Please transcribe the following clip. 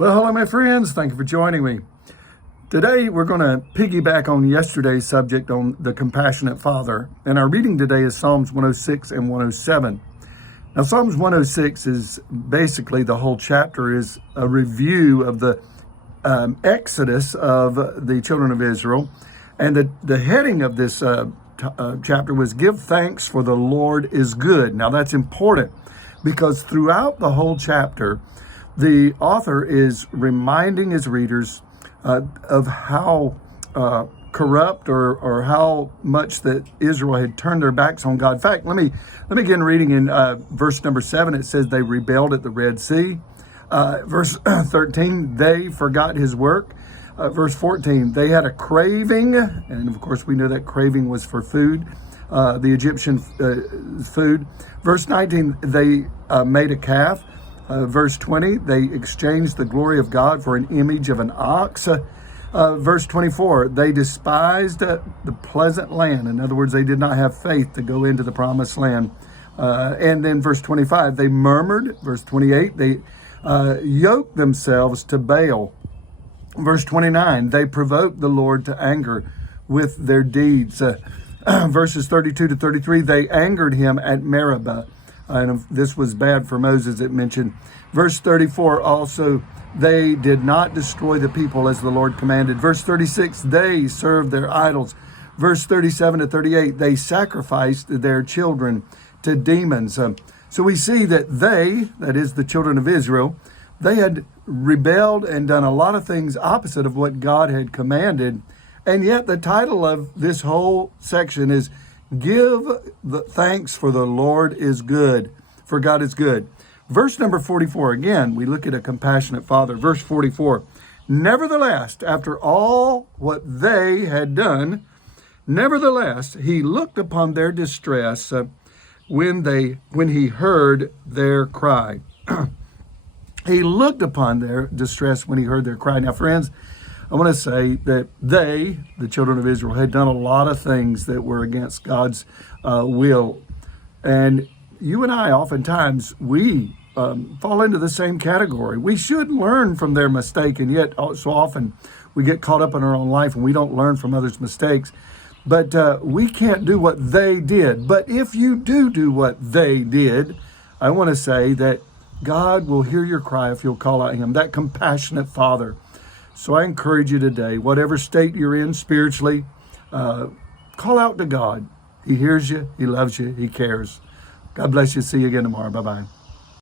Well, hello, my friends. Thank you for joining me. Today, we're going to piggyback on yesterday's subject on the compassionate Father. And our reading today is Psalms 106 and 107. Now, Psalms 106 is basically the whole chapter is a review of the exodus of the children of Israel. And the heading of this chapter was Give Thanks for the Lord is Good. Now, that's important because throughout the whole chapter, the author is reminding his readers of how corrupt or how much that Israel had turned their backs on God. In fact, let me begin reading in verse number 7. It says they rebelled at the Red Sea. Verse 13, they forgot his work. Verse 14, they had a craving, and of course we know that craving was for food, the Egyptian food. Verse 19, they made a calf. Verse 20, they exchanged the glory of God for an image of an ox. Verse 24, they despised the pleasant land. In other words, they did not have faith to go into the promised land. And then verse 25, they murmured. Verse 28, they yoked themselves to Baal. Verse 29, they provoked the Lord to anger with their deeds. Verses 32 to 33, they angered him at Meribah. And this was bad for Moses, it mentioned. Verse 34 also, they did not destroy the people as the Lord commanded. Verse 36, they served their idols. Verse 37 to 38, they sacrificed their children to demons. So we see that they, that is the children of Israel, they had rebelled and done a lot of things opposite of what God had commanded. And yet the title of this whole section is Give the thanks for the Lord is good, for God is good. Verse number 44, again, we look at a compassionate Father. Verse 44, nevertheless, after all what they had done, nevertheless, he looked upon their distress when he heard their cry. He looked upon their distress when he heard their cry. Now, friends, I want to say that they, the children of Israel, had done a lot of things that were against God's will. And you and I, oftentimes, we fall into the same category. We should learn from their mistake, and yet so often we get caught up in our own life and we don't learn from others' mistakes. But we can't do what they did. But if you do what they did, I want to say that God will hear your cry if you'll call out him, that compassionate Father. So I encourage you today, whatever state you're in spiritually, call out to God. He hears you. He loves you. He cares. God bless you. See you again tomorrow. Bye-bye.